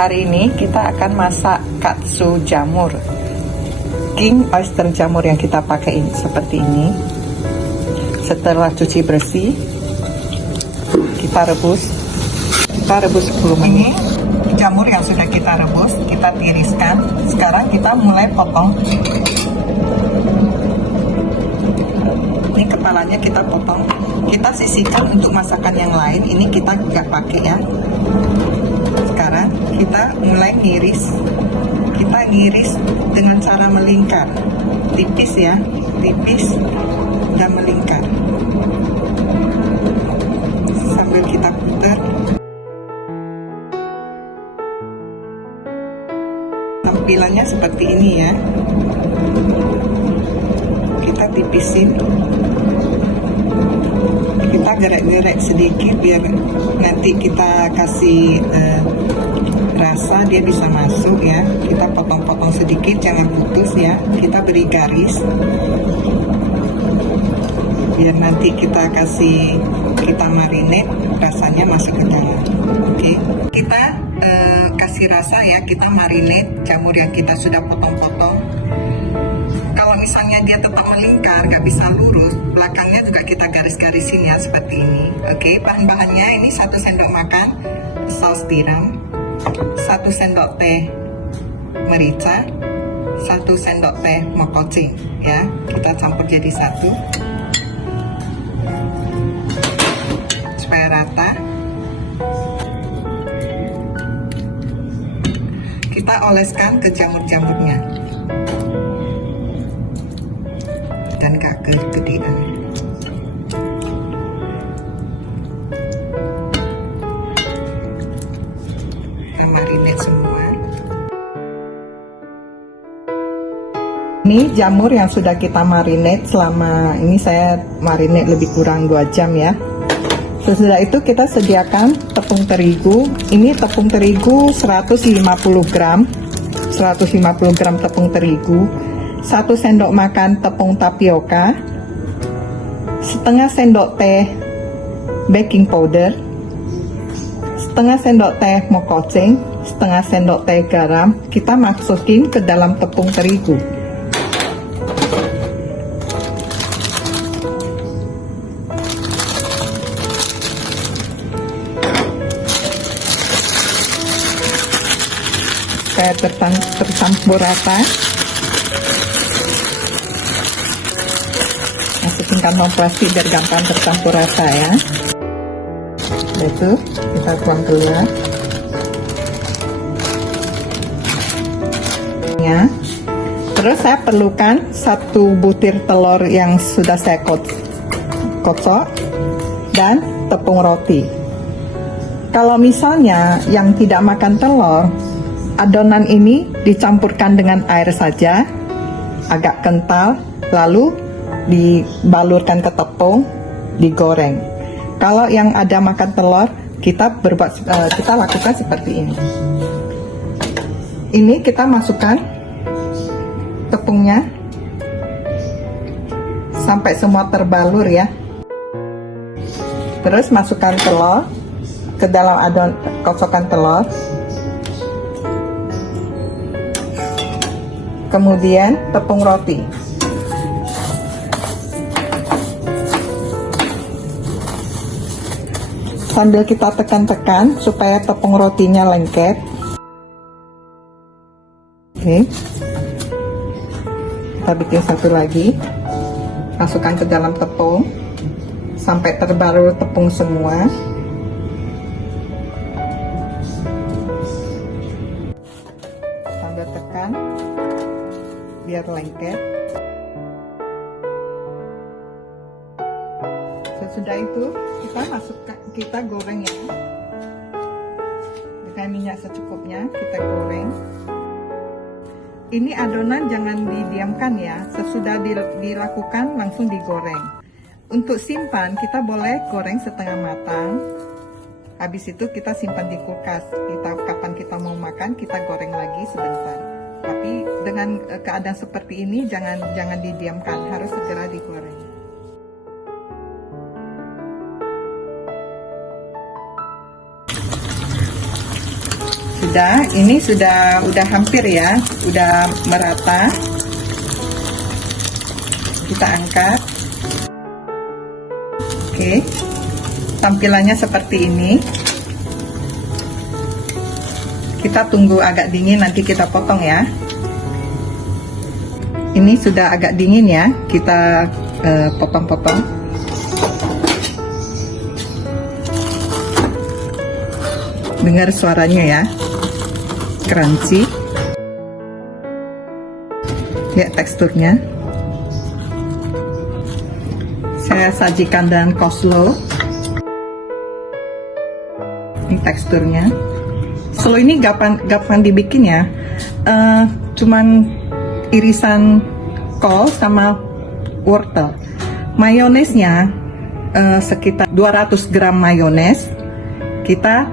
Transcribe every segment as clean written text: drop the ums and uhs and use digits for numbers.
Hari ini kita akan masak katsu jamur, king oyster jamur yang kita pakai ini seperti ini. Setelah cuci bersih, kita rebus 10 menit. Ini jamur yang sudah kita rebus, kita tiriskan. Sekarang kita mulai potong. Ini kepalanya kita potong. Kita sisihkan untuk masakan yang lain. Ini kita nggak pakai ya. Sekarang kita mulai ngiris. Kita ngiris dengan cara melingkar, tipis ya, tipis dan melingkar. Sambil kita putar. Tampilannya seperti ini ya. Kita tipisin. Kita gerek-gerek sedikit biar nanti kita kasih rasa dia bisa masuk ya. Kita potong-potong sedikit, jangan putus ya. Kita beri garis biar nanti kita marinate, rasanya masuk ke dalam. Oke, kita kasih rasa ya. Kita marinate jamur yang kita sudah potong-potong. Kalau misalnya dia tetap melingkar, nggak bisa lurus, belakangnya juga kita garis-garisin ya seperti ini. Oke, bahan-bahannya ini 1 sendok makan saus tiram, 1 sendok teh merica, 1 sendok teh mokocing ya. Kita campur jadi satu supaya rata. Kita oleskan ke jamur-jamurnya dan kegedean. Kita marinate semua. Ini jamur yang sudah kita marinate selama ini, saya marinate lebih kurang 2 jam ya. Sesudah itu kita sediakan tepung terigu. Ini tepung terigu 150 gram tepung terigu, 1 sendok makan tepung tapioka, setengah sendok teh baking powder, setengah sendok teh mokocing, setengah sendok teh garam. Kita masukin ke dalam tepung terigu. Supaya tercampur rata. Masukin kantong plastik biar gampang tercampur rata ya. Itu kita tuang keluar ya. Terus saya perlukan 1 butir telur yang sudah saya kocok dan tepung roti. Kalau misalnya yang tidak makan telur, adonan ini dicampurkan dengan air saja, agak kental, lalu dibalurkan ke tepung, digoreng. Kalau yang ada makan telur, kita lakukan seperti ini. Ini kita masukkan tepungnya sampai semua terbalur ya. Terus masukkan telur ke dalam adonan kocokan telur. Kemudian tepung roti. Sambil kita tekan-tekan supaya tepung rotinya lengket. Oke. Kita bikin satu lagi. Masukkan ke dalam tepung sampai terbalur tepung semua. Sambil tekan biar lengket. Sesudah itu kita goreng ya, dengan minyak secukupnya. Kita goreng. Ini adonan jangan didiamkan ya, sesudah dilakukan langsung digoreng. Untuk simpan kita boleh goreng setengah matang, habis itu kita simpan di kulkas. Kapan kita mau makan kita goreng lagi sebentar. Tapi dengan keadaan seperti ini jangan didiamkan, harus segera digoreng. ini sudah hampir ya, udah merata. Kita angkat. Oke, tampilannya seperti ini. Kita tunggu agak dingin, nanti kita potong ya. Ini sudah agak dingin ya, kita potong-potong. Dengar suaranya ya, crunchy. Lihat teksturnya. Saya sajikan dengan coleslaw. Ini teksturnya. Coleslaw ini gampang dibikin ya. Cuman irisan kol sama wortel. Mayonesnya sekitar 200 gram mayones. Kita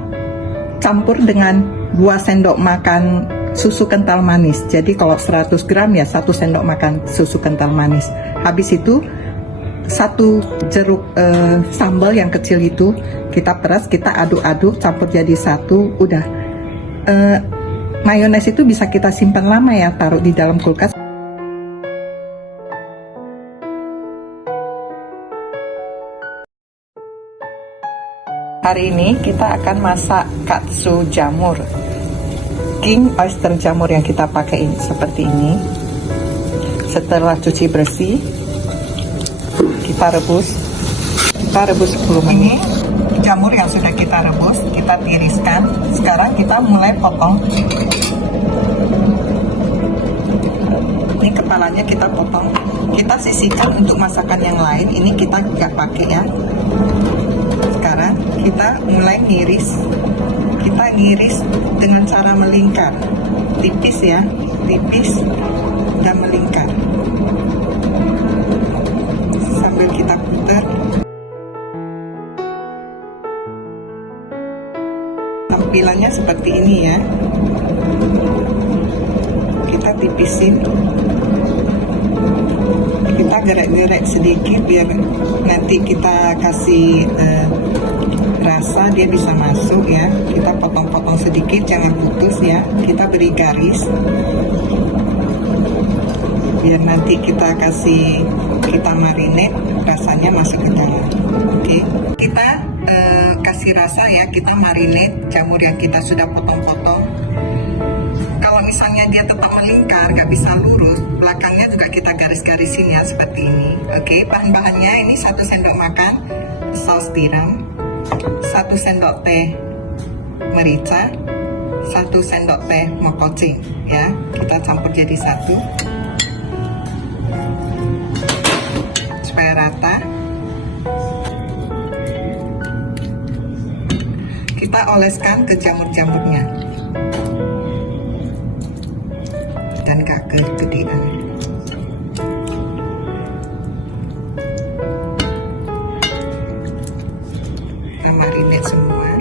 campur dengan 2 sendok makan susu kental manis. Jadi kalau 100 gram ya 1 sendok makan susu kental manis. Habis itu 1 jeruk sambal yang kecil itu kita peras, kita aduk-aduk, campur jadi satu. Udah. Mayones itu bisa kita simpan lama ya, taruh di dalam kulkas. Hari ini kita akan masak katsu jamur, king oyster jamur yang kita pakai ini seperti ini. Setelah cuci bersih, kita rebus 10 menit. Jamur yang sudah kita rebus, kita tiriskan. Sekarang kita mulai potong. Ini kepalanya kita potong. Kita sisihkan untuk masakan yang lain. Ini kita nggak pakai ya. Sekarang kita mulai ngiris. Kita ngiris dengan cara melingkar, tipis ya, tipis dan melingkar. Sambil kita putar. Tampilannya seperti ini ya. Kita tipisin. Kita gerek-gerek sedikit biar nanti kita kasih rasa dia bisa masuk ya. Kita potong-potong sedikit, jangan putus ya. Kita beri garis biar nanti kita marinate, rasanya masuk ke dalam. Oke, kita kasih rasa ya. Kita marinate jamur yang kita sudah potong-potong. Kalau misalnya dia tetap melingkar, nggak bisa lurus, belakangnya juga kita garis-garisin ya seperti ini. Oke, bahan-bahannya ini 1 sendok makan saus tiram, 1 sendok teh merica, 1 sendok teh mokocing ya. Kita campur jadi satu supaya rata. Kita oleskan ke jamur-jamurnya dan ke kegedean. Kita marinate semua.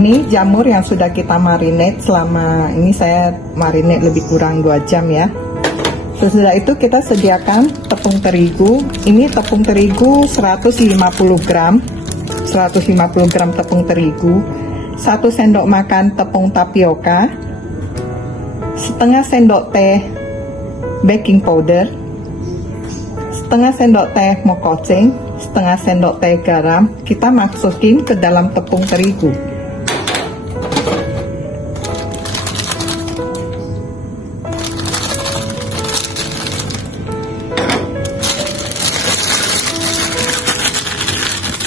Ini jamur yang sudah kita marinate selama ini, saya marinate lebih kurang 2 jam ya. Sesudah itu kita sediakan tepung terigu. Ini tepung terigu 150 gram tepung terigu, 1 sendok makan tepung tapioka, setengah sendok teh baking powder, setengah sendok teh mokocing, setengah sendok teh garam. Kita masukin ke dalam tepung terigu.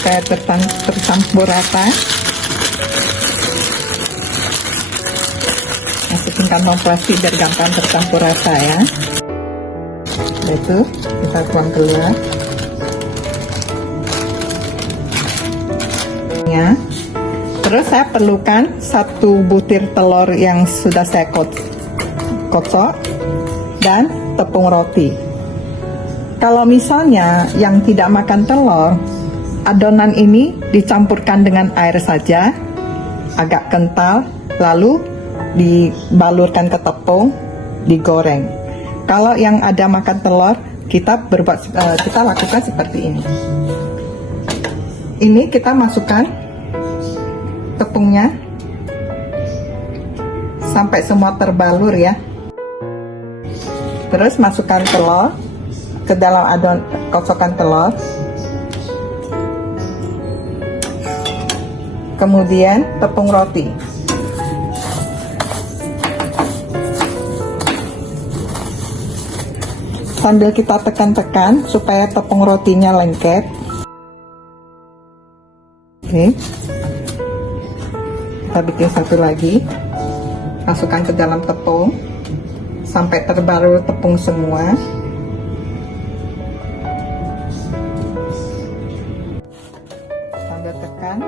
Saya tercampur rata. Masukin kantong plastik biar gampang tercampur rata ya. Itu kita tuang keluar ya. Terus saya perlukan 1 butir telur yang sudah saya kocok dan tepung roti. Kalau misalnya yang tidak makan telur, adonan ini dicampurkan dengan air saja, agak kental, lalu dibalurkan ke tepung, digoreng. Kalau yang ada makan telur, kita lakukan seperti ini. Ini kita masukkan tepungnya sampai semua terbalur ya. Terus masukkan telur ke dalam adonan, kosongkan telur. Kemudian tepung roti. Sambil kita tekan-tekan supaya tepung rotinya lengket. Oke. Kita bikin satu lagi. Masukkan ke dalam tepung sampai terbalur tepung semua. Sambil tekan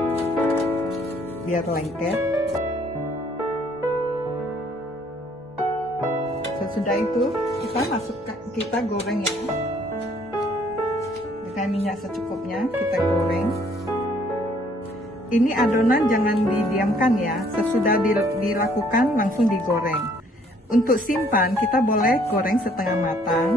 biar lengket. Sesudah itu kita goreng ya, dengan minyak secukupnya kita goreng. Ini adonan jangan didiamkan ya, sesudah dilakukan langsung digoreng. Untuk simpan kita boleh goreng setengah matang,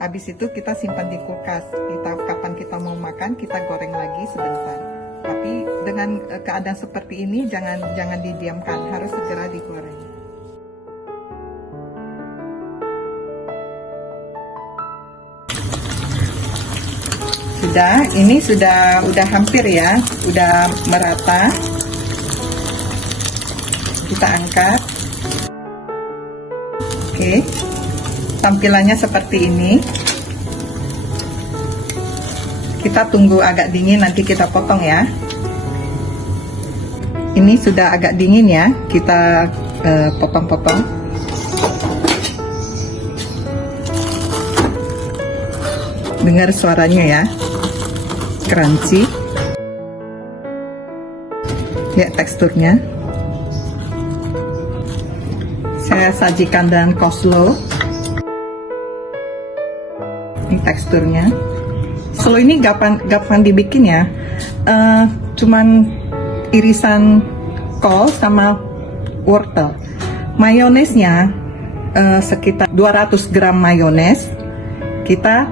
habis itu kita simpan di kulkas. Kapan kita mau makan kita goreng lagi sebentar. Tapi dengan keadaan seperti ini jangan didiamkan, harus segera digoreng. Ini sudah hampir ya, udah merata. Kita angkat. Oke, tampilannya seperti ini. Kita tunggu agak dingin, nanti kita potong ya. Ini sudah agak dingin ya, kita potong-potong. Dengar suaranya ya, crunchy. Lihat teksturnya. Saya sajikan dengan coleslaw. Ini teksturnya. Coleslaw ini gampang dibikin ya. Cuman irisan kol sama wortel. Mayonesnya sekitar 200 gram mayones. Kita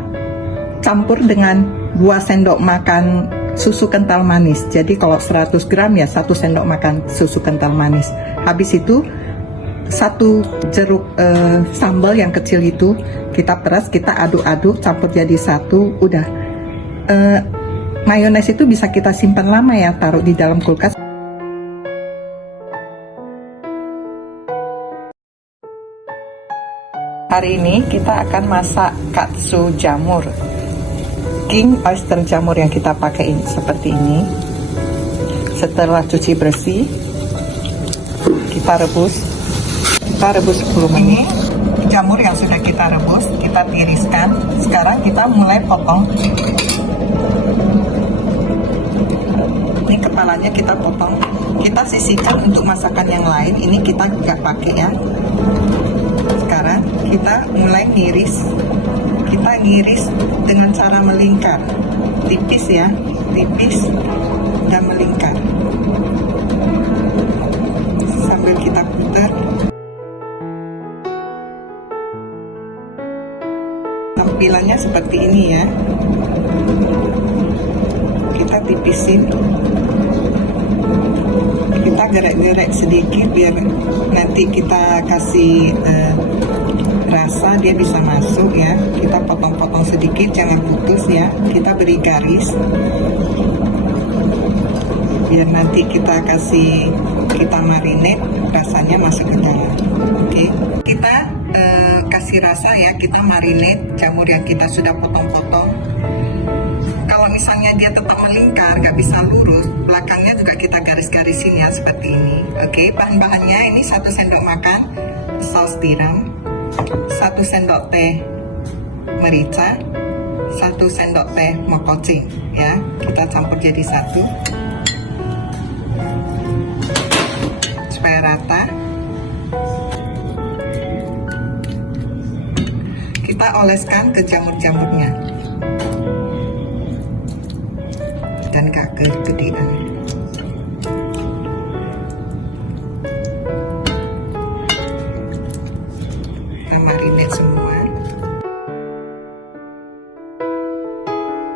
campur dengan 2 sendok makan susu kental manis. Jadi kalau 100 gram ya 1 sendok makan susu kental manis. Habis itu 1 jeruk sambal yang kecil itu kita peras, kita aduk-aduk campur jadi satu. Udah. Mayones itu bisa kita simpan lama ya, taruh di dalam kulkas. Hari ini kita akan masak katsu jamur. King oyster jamur yang kita pakai ini seperti ini. Setelah cuci bersih, kita rebus 10 menit. Jamur yang sudah kita rebus, kita tiriskan. Sekarang kita mulai potong. Ini kepalanya kita potong. Kita sisihkan untuk masakan yang lain. Ini kita nggak pakai ya. Sekarang kita mulai ngiris. Kita ngiris dengan cara melingkar, tipis ya, tipis dan melingkar. Sambil kita putar. Tampilannya seperti ini ya. Kita tipisin. Kita gerek-gerek sedikit biar nanti kita kasih rasa dia bisa masuk ya. Kita potong-potong sedikit, jangan putus ya. Kita beri garis biar nanti kita marinate, rasanya masuk ke dalam. Oke, kita kasih rasa ya. Kita marinate jamur yang kita sudah potong-potong. Kalau misalnya dia tetap melingkar, nggak bisa lurus, belakangnya juga kita garis-garisin ya seperti ini. Oke, bahan-bahannya ini 1 sendok makan saus tiram, 1 sendok teh merica, 1 sendok teh mokocing ya. Kita campur jadi satu supaya rata. Kita oleskan ke jamur-jamurnya dan ke gedean. Marinate semua.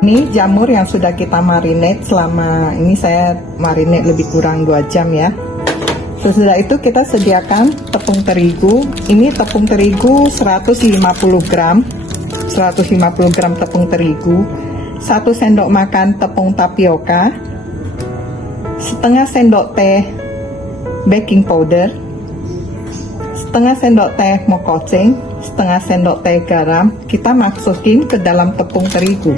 Ini jamur yang sudah kita marinate selama ini, saya marinate lebih kurang 2 jam ya. Sesudah itu kita sediakan tepung terigu. Ini tepung terigu 150 gram tepung terigu, 1 sendok makan tepung tapioka, setengah sendok teh baking powder, setengah sendok teh mokoceng, setengah sendok teh garam. Kita masukin ke dalam tepung terigu.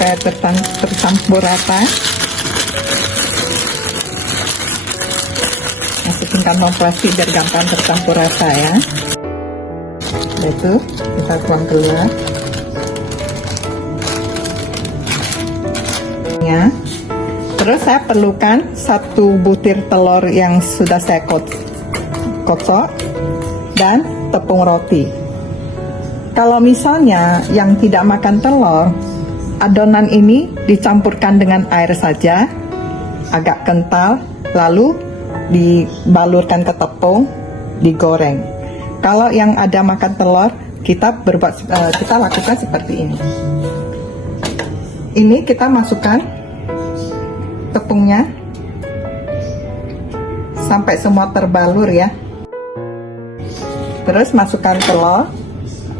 Saya tercampur rata. Masukin kantong plastik biar gampang tercampur rata ya. Itu kita tuang keluar. Ya. Terus saya perlukan 1 butir telur yang sudah saya kocok dan tepung roti. Kalau misalnya yang tidak makan telur, adonan ini dicampurkan dengan air saja, agak kental, lalu dibalurkan ke tepung, digoreng. Kalau yang ada makan telur, kita lakukan seperti ini. Ini kita masukkan tepungnya sampai semua terbalur ya. Terus masukkan telur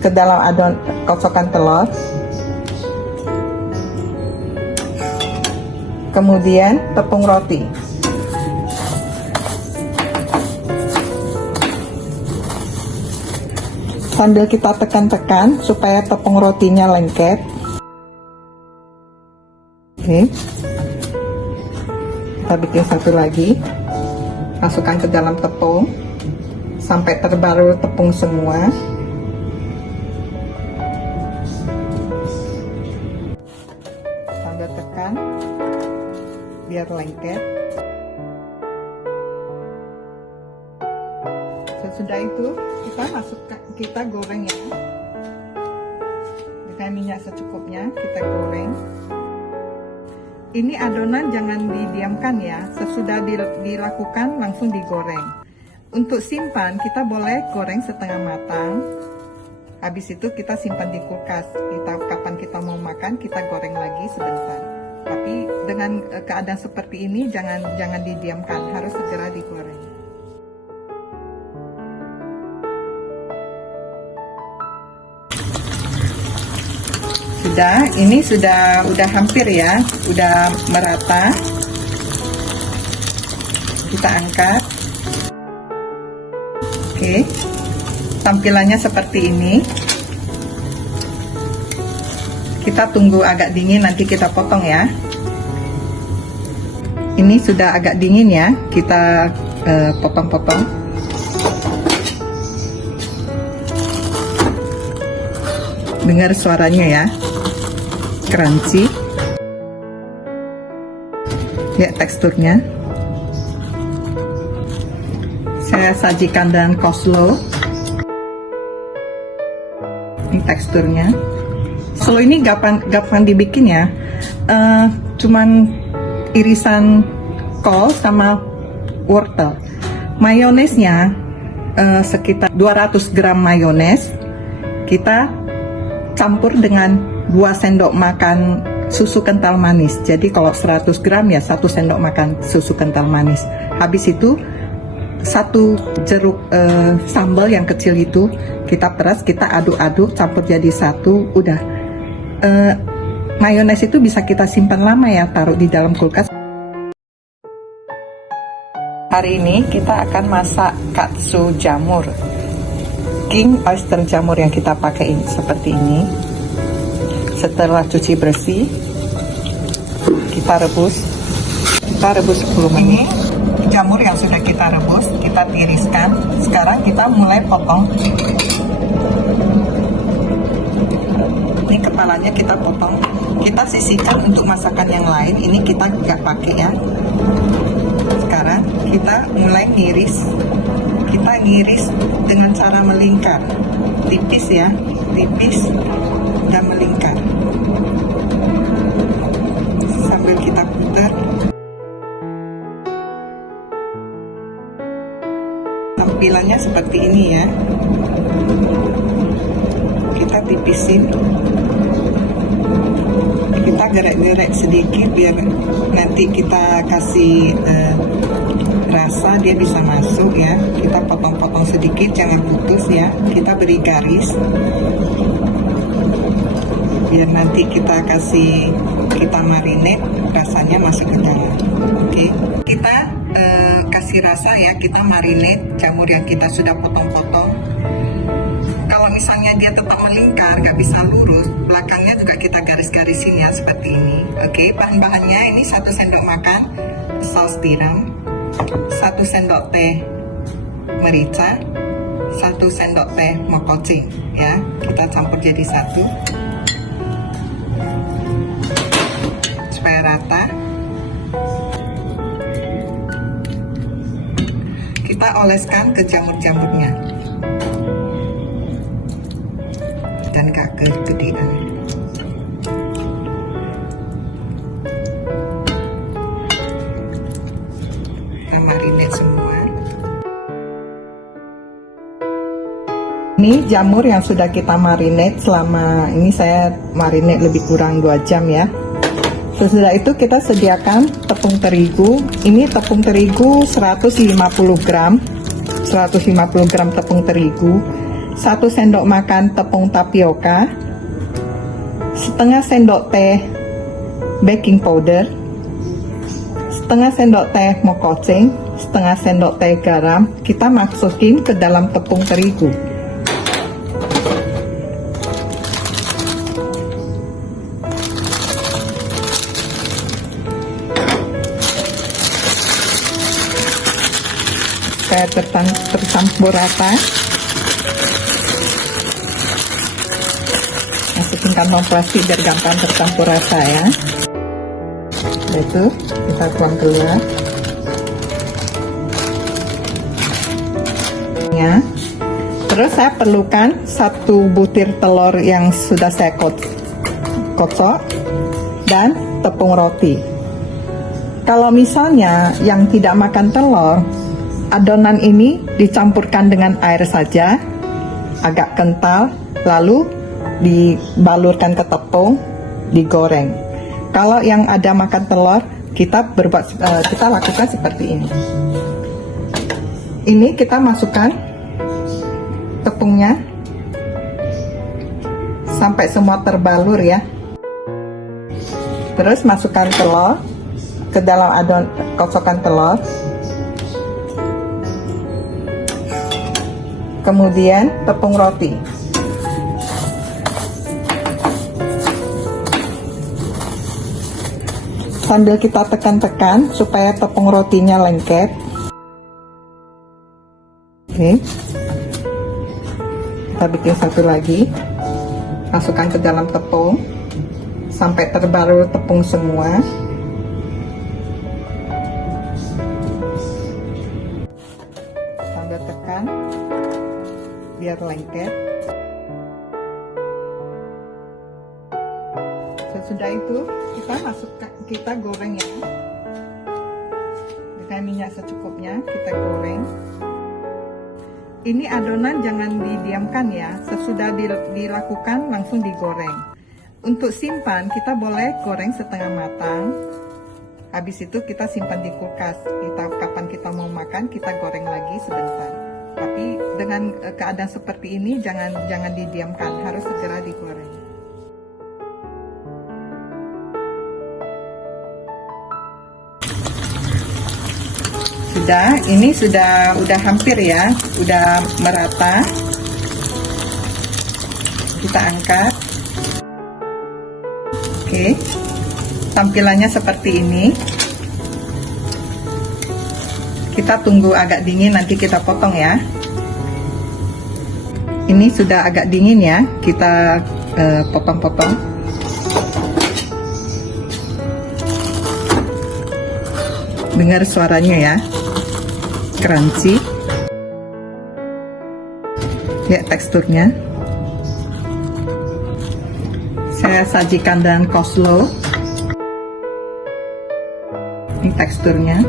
ke dalam adonan kocokan telur. Kemudian tepung roti. Sambil kita tekan-tekan supaya tepung rotinya lengket. Oke. Kita bikin satu lagi. Masukkan ke dalam tepung sampai terbalur tepung semua. Sambil tekan biar lengket. Sesudah itu kita goreng ya, dengan minyak secukupnya kita goreng. Ini adonan jangan didiamkan ya, sesudah dilakukan langsung digoreng. Untuk simpan kita boleh goreng setengah matang, habis itu kita simpan di kulkas. Kapan kita mau makan kita goreng lagi sebentar. Tapi dengan keadaan seperti ini jangan didiamkan, harus segera digoreng. Ini sudah hampir ya, udah merata. Kita angkat. Oke. Tampilannya seperti ini. Kita tunggu agak dingin, nanti kita potong ya. Ini sudah agak dingin ya, kita potong-potong. Dengar suaranya ya, crunchy. Lihat teksturnya. Saya sajikan dengan coleslaw. Ini teksturnya. Slow ini gampang dibikin ya, cuman irisan kol sama wortel. Mayonesnya sekitar 200 gram mayones, kita campur dengan 2 sendok makan susu kental manis. Jadi kalau 100 gram ya 1 sendok makan susu kental manis. Habis itu 1 jeruk sambal yang kecil itu kita peras, kita aduk-aduk, campur jadi satu, udah. Mayones itu bisa kita simpan lama ya, taruh di dalam kulkas. Hari ini kita akan masak katsu jamur, king oyster jamur yang kita pakai ini, seperti ini. Setelah cuci bersih, kita rebus 10 menit. Jamur yang sudah kita rebus, kita tiriskan. Sekarang kita mulai potong. Ini kepalanya kita potong, kita sisihkan untuk masakan yang lain. Ini kita nggak pakai ya. Sekarang kita mulai ngiris. Kita ngiris dengan cara melingkar, tipis ya, tipis dan melingkar. Sambil kita putar. Tampilannya seperti ini ya. Kita tipisin, kita gerek-gerek sedikit biar nanti kita kasih rasa dia bisa masuk ya. Kita potong-potong sedikit, jangan putus ya. Kita beri garis biar nanti kita marinate, rasanya masuk ke dalam. Oke, kita kasih rasa ya, kita marinate jamur yang kita sudah potong-potong. Kalau misalnya dia tetap melingkar, nggak bisa lurus, belakangnya juga kita garis-garisin ya, seperti ini. Oke, bahan-bahannya ini 1 sendok makan saus tiram, 1 sendok teh merica, 1 sendok teh mokocing ya. Kita campur jadi satu supaya rata. Kita oleskan ke jamur-jamurnya dan ke gedean. Kita marinate semua. Ini jamur yang sudah kita marinate selama ini, saya marinate lebih kurang 2 jam ya. Sesudah itu kita sediakan tepung terigu. Ini tepung terigu 150 gram tepung terigu, 1 sendok makan tepung tapioka, setengah sendok teh baking powder, setengah sendok teh mokocing, setengah sendok teh garam. Kita masukin ke dalam tepung terigu. Supaya tercampur rata. Masukin kantong plastik biar gampang tercampur rata ya. Itu kita tuang keluar ya. Terus saya perlukan 1 butir telur yang sudah saya kocok dan tepung roti. Kalau misalnya yang tidak makan telur, adonan ini dicampurkan dengan air saja, agak kental, lalu dibalurkan ke tepung, digoreng. Kalau yang ada makan telur, kita lakukan seperti ini. Ini kita masukkan tepungnya sampai semua terbalur ya. Terus masukkan telur ke dalam adonan kocokan telur. Kemudian tepung roti. Sambil kita tekan-tekan supaya tepung rotinya lengket. Oke. Kita bikin satu lagi. Masukkan ke dalam tepung sampai terbalur tepung semua. Sambil tekan biar lengket. Sesudah itu kita goreng ya, dengan minyak secukupnya. Kita goreng. Ini adonan jangan didiamkan ya, sesudah dilakukan langsung digoreng. Untuk simpan kita boleh goreng setengah matang, habis itu kita simpan di kulkas. Kapan kita mau makan kita goreng lagi sebentar. Tapi dengan keadaan seperti ini jangan didiamkan, harus segera digoreng. Ini sudah hampir ya, udah merata. Kita angkat. Oke, tampilannya seperti ini. Kita tunggu agak dingin, nanti kita potong ya. Ini sudah agak dingin ya, kita potong-potong. Dengar suaranya ya, crunchy. Lihat teksturnya. Saya sajikan dengan coleslaw. Ini teksturnya.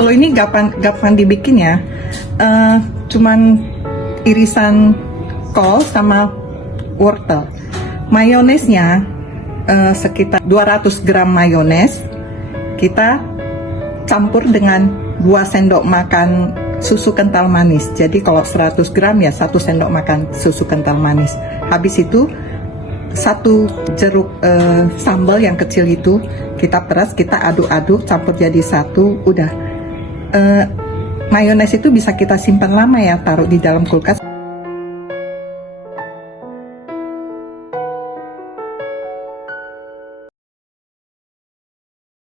Slow ini gampang dibikin ya. Cuman irisan kol sama wortel. Mayonesnya sekitar 200 gram mayones. Kita campur dengan 2 sendok makan susu kental manis. Jadi kalau 100 gram ya 1 sendok makan susu kental manis. Habis itu 1 jeruk sambal yang kecil itu kita peras, kita aduk-aduk campur jadi satu. Udah. Mayones itu bisa kita simpan lama ya, taruh di dalam kulkas